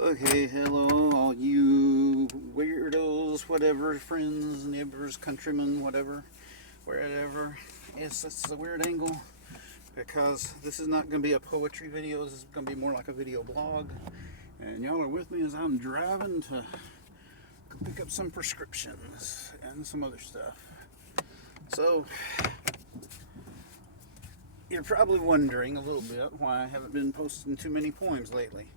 Okay, hello, all you weirdos, whatever, friends, neighbors, countrymen, whatever, wherever. Yes, that's a weird angle because this is not going to be a poetry video. This is going to be more like a video blog. And y'all are with me as I'm driving to pick up some prescriptions and some other stuff. So, you're probably wondering a little bit why I haven't been posting too many poems lately.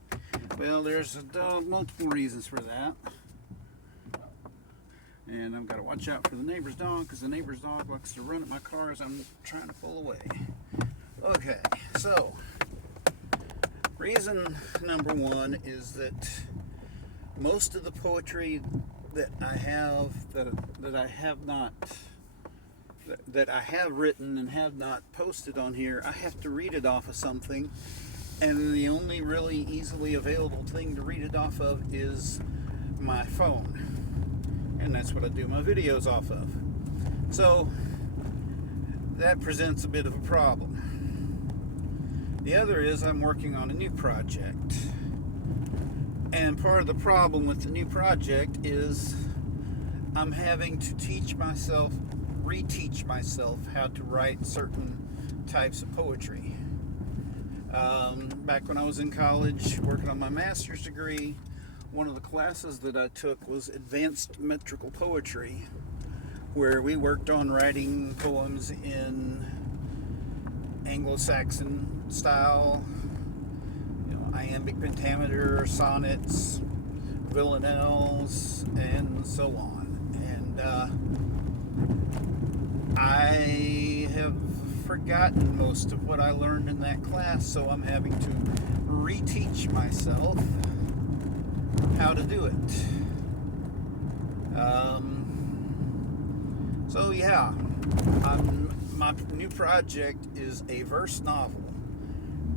Well, there's multiple reasons for that. And I've got to watch out for the neighbor's dog because the neighbor's dog likes to run at my car as I'm trying to pull away. Okay, so reason number one is that most of the poetry that I have that I have written and have not posted on here, I have to read it off of something, and the only really easily available thing to read it off of is my phone, and that's what I do my videos off of. So that presents a bit of a problem. The other is I'm working on a new project, and part of the problem with the new project is I'm having to reteach myself how to write certain types of poetry. Back when I was in college working on my master's degree, one of the classes that I took was advanced metrical poetry, where we worked on writing poems in Anglo-Saxon style, iambic pentameter, sonnets, villanelles, and so on. And I have forgotten most of what I learned in that class, so I'm having to reteach myself how to do it. So yeah, my new project is a verse novel,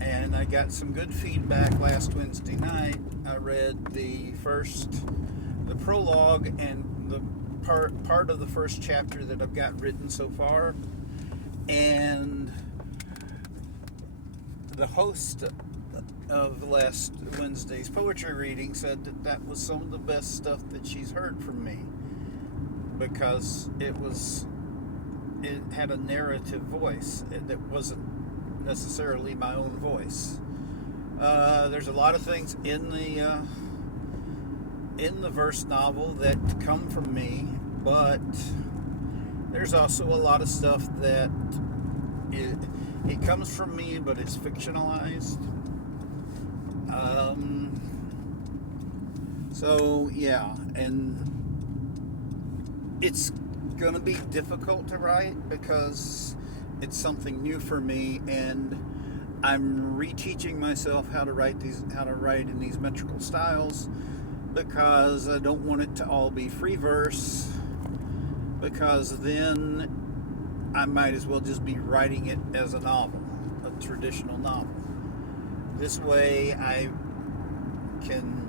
and I got some good feedback last Wednesday night. I read the prologue and the part of the first chapter that I've got written so far, and the host of last Wednesday's poetry reading said that was some of the best stuff that she's heard from me, because it had a narrative voice that wasn't necessarily my own voice. There's a lot of things in the verse novel that come from me, but there's also a lot of stuff that it comes from me, but it's fictionalized. So yeah, and it's gonna be difficult to write because it's something new for me, and I'm reteaching myself how to write in these metrical styles, because I don't want it to all be free verse, because then I might as well just be writing it as a novel, a traditional novel. This way I can,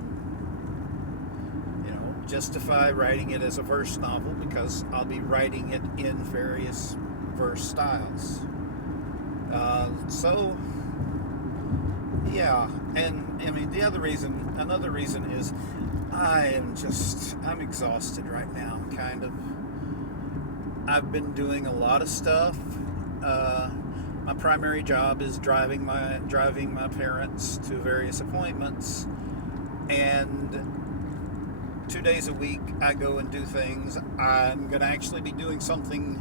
justify writing it as a verse novel, because I'll be writing it in various verse styles. So yeah, and I mean another reason is I'm exhausted right now, kind of. I've been doing a lot of stuff. My primary job is driving my parents to various appointments, and 2 days a week I go and do things. I'm going to actually be doing something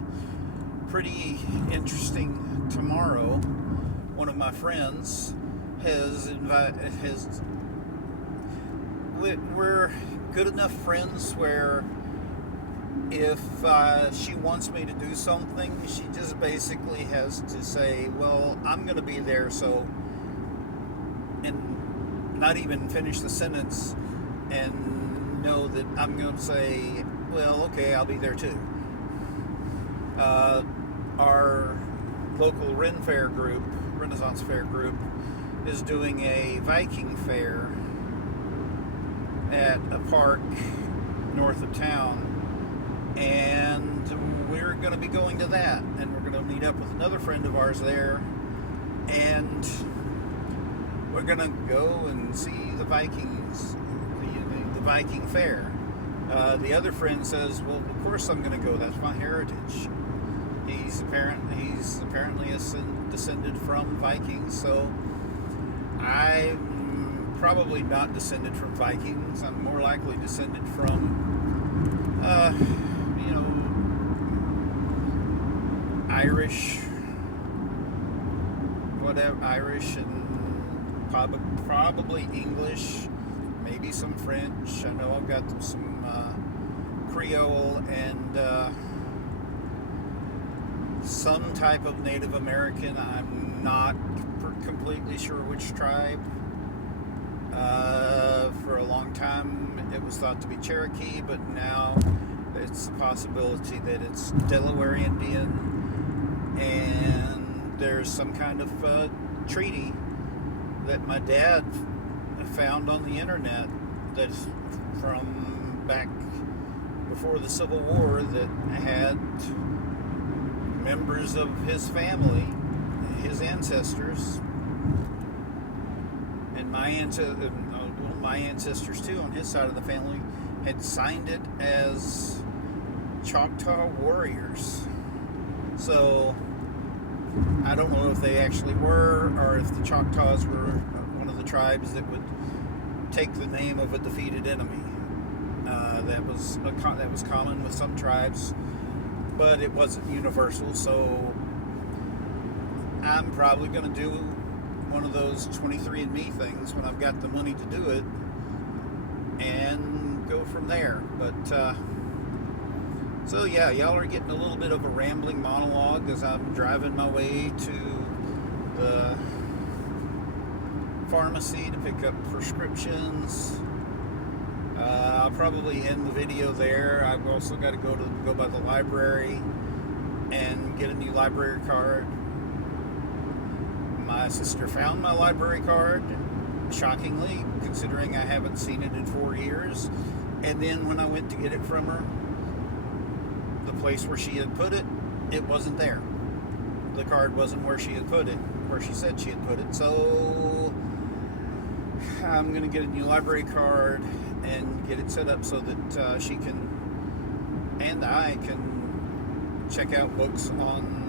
pretty interesting tomorrow. One of my friends we're good enough friends where if she wants me to do something, she just basically has to say, well, I'm going to be there, so, and not even finish the sentence and know that I'm going to say, well, okay, I'll be there too. Our local Renaissance Fair group, is doing a Viking fair at a park north of town, and we're going to be going to that, and we're going to meet up with another friend of ours there, and we're going to go and see the Vikings Viking fair. The other friend says, well, of course I'm going to go. That's my heritage. He's apparently descended from Vikings, so I'm probably not descended from Vikings. I'm more likely descended from, Irish, whatever, Irish, and probably English, maybe some French. I know I've got some Creole and some type of Native American. I'm not completely sure which tribe. For a long time it was thought to be Cherokee, but now it's a possibility that it's Delaware Indian, and there's some kind of treaty that my dad found on the internet that's from back before the Civil War that had members of his family, his ancestors, and my ancestors too on his side of the family had signed it as Choctaw warriors. So I don't know if they actually were, or if the Choctaws were one of the tribes that would take the name of a defeated enemy. That was common with some tribes, but it wasn't universal. So I'm probably going to do one of those 23andMe things when I've got the money to do it, and go from there. But so yeah, y'all are getting a little bit of a rambling monologue as I'm driving my way to the pharmacy to pick up prescriptions. I'll probably end the video there. I've also got to go by the library and get a new library card. My sister found my library card, shockingly, considering I haven't seen it in 4 years. And then when I went to get it from her, the place where she had put it, it wasn't there. The card wasn't where she had put it, where she said she had put it. So I'm going to get a new library card and get it set up so that she can and I can check out books on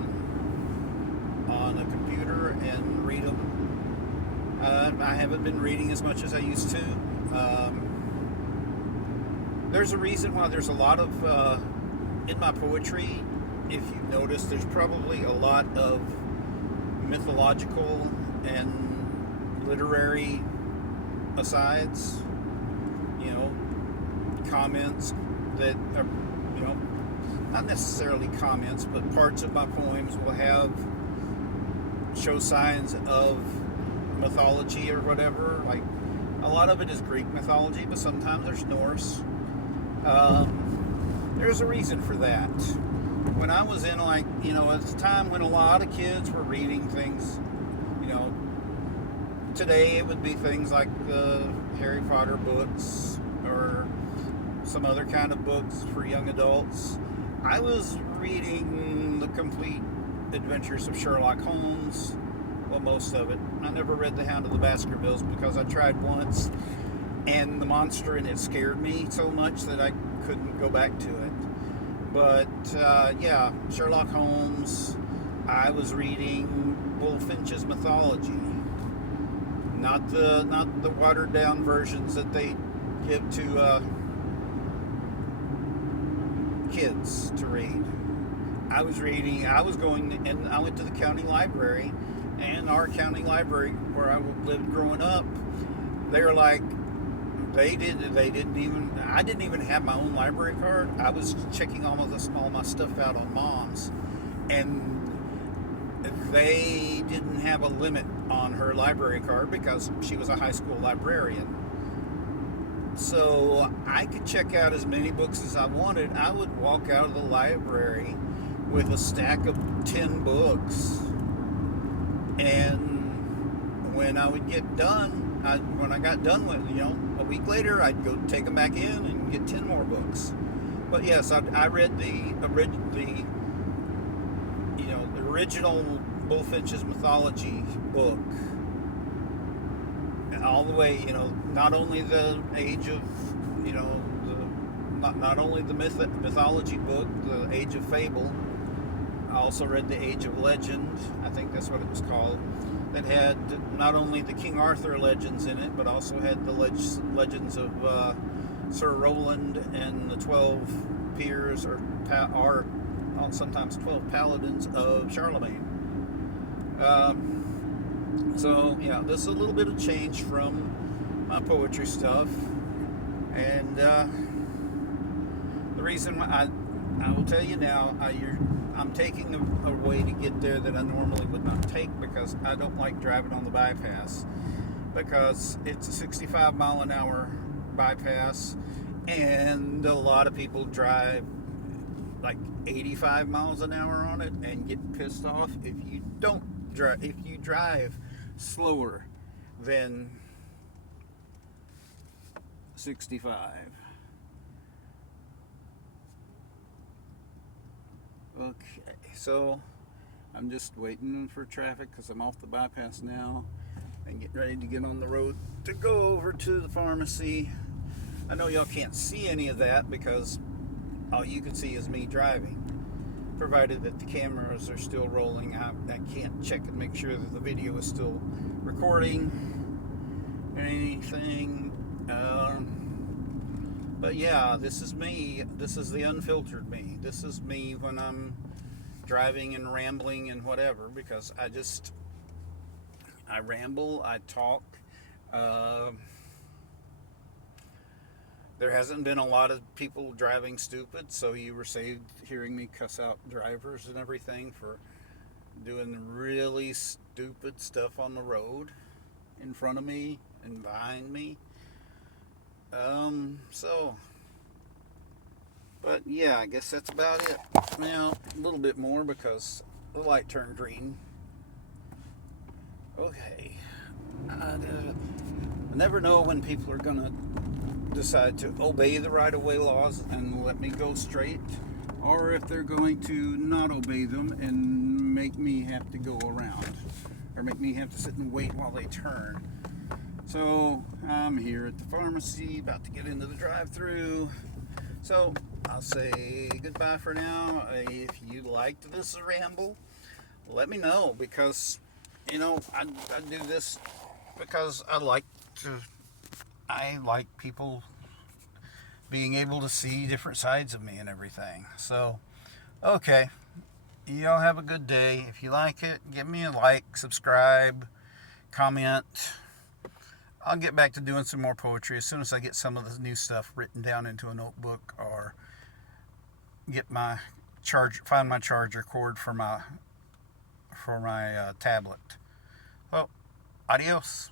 a computer and read them. I haven't been reading as much as I used to. There's a reason why there's a lot of in my poetry, if you've noticed, there's probably a lot of mythological and literary asides, comments that are, not necessarily comments, but parts of my poems will show signs of mythology or whatever. Like, a lot of it is Greek mythology, but sometimes there's Norse. There's a reason for that. When I was in, at the time when a lot of kids were reading things, today it would be things like the Harry Potter books or some other kind of books for young adults. I was reading the complete adventures of Sherlock Holmes. Well, most of it. I never read The Hound of the Baskervilles because I tried once, and the monster in it scared me so much that I couldn't go back to it. But yeah, Sherlock Holmes. I was reading Bullfinch's mythology, not the watered down versions that they give to kids to read. I went to the county library, and our county library where I lived growing up, I didn't even have my own library card. I was checking all my stuff out on Mom's, and they didn't have a limit on her library card because she was a high school librarian. So I could check out as many books as I wanted. I would walk out of the library with a stack of 10 books, and when I would get done, when I got done with, a week later, I'd go take them back in and get 10 more books. But yes, I read the original Bullfinch's mythology book all the way. Not only the age of you know, not only the mythology book, the Age of Fable. I also read the Age of Legend. I think that's what it was called. That had not only the King Arthur legends in it, but also had the legends of Sir Roland and the 12 peers, or sometimes 12 paladins of Charlemagne. So yeah, this is a little bit of change from my poetry stuff, and the reason I will tell you now, I'm taking a way to get there that I normally would not take, because I don't like driving on the bypass, because it's a 65 mile an hour bypass, and a lot of people drive like 85 miles an hour on it and get pissed off if you drive slower than 65. Okay, so I'm just waiting for traffic because I'm off the bypass now and getting ready to get on the road to go over to the pharmacy. I know y'all can't see any of that because all you can see is me driving. Provided that the cameras are still rolling, I can't check and make sure that the video is still recording anything. But yeah, this is me. This is the unfiltered me. This is me when I'm driving and rambling and whatever, because I ramble, I talk. There hasn't been a lot of people driving stupid, so you were saved hearing me cuss out drivers and everything for doing really stupid stuff on the road in front of me and behind me. But yeah, I guess that's about it. Now, a little bit more because the light turned green. Okay. I never know when people are going to decide to obey the right-of-way laws and let me go straight, or if they're going to not obey them and make me have to go around, or make me have to sit and wait while they turn. So I'm here at the pharmacy, about to get into the drive-through. So I'll say goodbye for now. If you liked this ramble, let me know, because I do this because I like people being able to see different sides of me and everything. So, okay. Y'all have a good day. If you like it, give me a like, subscribe, comment. I'll get back to doing some more poetry as soon as I get some of the new stuff written down into a notebook, or find my charger cord for my tablet. Well, adios.